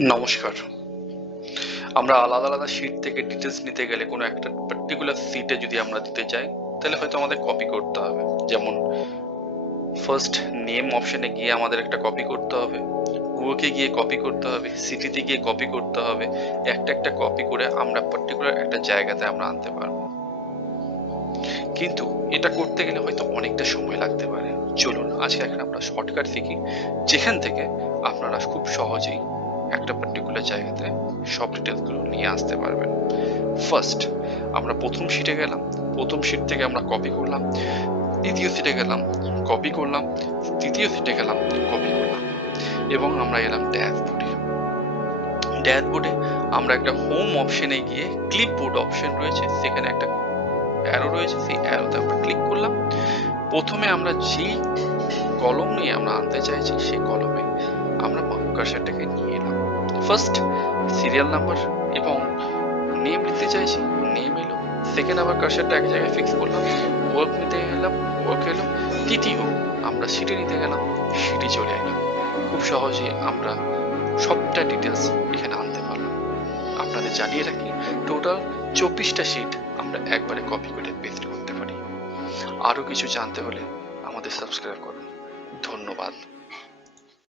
নমস্কার। আমরা আলাদা আলাদা শিট থেকে ডিটেলস নিতে গেলে কোনো একটা পার্টিকুলার সিটে যদি আমরা দিতে চাই, তাহলে হয়তো আমাদের কপি করতে হবে। যেমন ফার্স্ট নেম অপশনে গিয়ে আমাদের একটা কপি করতে হবে, ওকে গিয়ে কপি করতে হবে, সিটিতে গিয়ে কপি করতে হবে। একটা একটা কপি করে আমরা পার্টিকুলার একটা জায়গাতে আমরা আনতে পারবো। কিন্তু এটা করতে গেলে হয়তো অনেকটা সময় লাগতে পারে। চলুন আজকে একটা আমরা শর্টকাট শিখি, যেখান থেকে আপনারা খুব সহজেই একটা পার্টিকুলার জায়গাতে সব ডিটেলসগুলো নিয়ে আসতে পারবেন। ফার্স্ট আমরা প্রথম শিটে গেলাম, প্রথম শিট থেকে আমরা কপি করলাম, দ্বিতীয় শিটে গেলাম, কপি করলাম, তৃতীয় শিটে গেলাম, কপি করলাম, এবং আমরা এলাম ড্যাশবোর্ডে। ড্যাশবোর্ডে আমরা একটা হোম অপশনে গিয়ে ক্লিপবোর্ড অপশন রয়েছে, সেখানে একটা অ্যারো রয়েছে, সেই অ্যারোতে আমরা ক্লিক করলাম। প্রথমে আমরা যেই কলম নিয়ে আমরা আনতে চাইছি সেই কলমে আমরা কার্সারটাকে নিয়ে এলাম। ফার্স্ট সিরিয়াল নাম্বার এবং নেম লিখতে চাইছি, নেম এলো। সেকেন্ড আবার কার্সারটা এক জায়গায় ফিক্স করলাম, ওয়ার্ক নিতে গেলাম, ওয়ার্ক এলো। তৃতীয় আমরা সিটি নিতে গেলাম, সিটি চলে এলাম। খুব সহজে আমরা সবটা ডিটেলস এখানে আনতে পারলাম। আপনাদের জানিয়ে রাখি, টোটাল 24টা শিট আমরা একবারে কপি করে পেস্ট করতে পারি। আরো কিছু জানতে হলে আমাদের সাবস্ক্রাইব করুন। ধন্যবাদ।